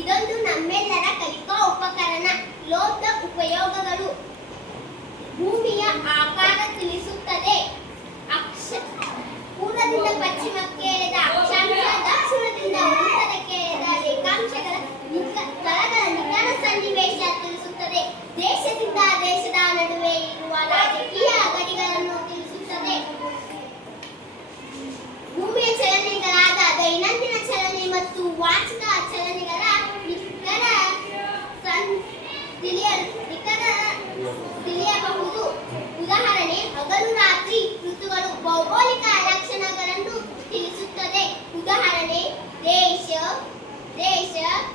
ಇದೊಂದು ನಮ್ಮೆಲ್ಲರ ಕಲಿಕಾ ಉಪಕರಣ. ಲೋಕ ಉಪಯೋಗಗಳು ಭೂಮಿಯ ಆಕಾರ ತಿಳಿಸುತ್ತದೆ. ಅಕ್ಷ ಪೂರ್ವದಿಂದ ಪಶ್ಚಿಮ Değişim.